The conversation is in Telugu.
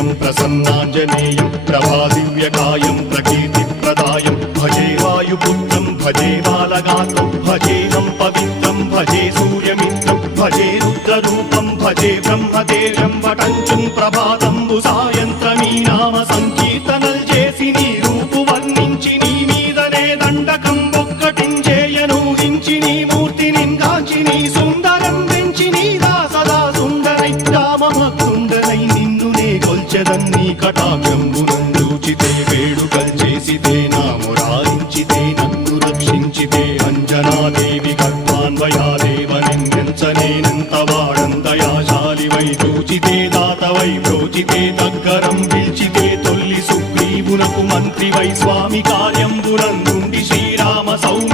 శ్రీవేంకటేశం ప్రసన్నాంజనేయం ప్రభాదివ్యకాయం ప్రకీర్తిప్రదాయం భజే వాయుపుత్రం భజే బాలగాత్రం భజేహం పవిత్రం భజే సూర్యమిత్రం భజే రుద్రరూపం భజే బ్రహ్మదేవం వటంచుం ప్రభాతంబు సాయంత్రమీ నామ సంకీర్తనల్ చేసి నీ రూపు వర్ణించి నీ మీదనే దండకం ఒక్కటించేయనూహించి నీ మూర్తిని గాంచి నీ సుందరం పెంచి నీ సదా సుందరై రామభక్తుండనై నిన్నునే కొల్చెదన్నీ కటాక్షంబునందూచితే వేడుకల్ చేసితే నామురారించితే నన్ను రక్షించితే అంజనాదేవి గర్భాన్వయాదేవనెంచనేనంత వాడంతయాశాలివై చూచితే దాతవై ప్రోచితే దగ్గరం పిల్చితే తొల్లి సుగ్రీవునకు మంత్రివై స్వామి కార్యంబునందుండి శ్రీరామ సౌ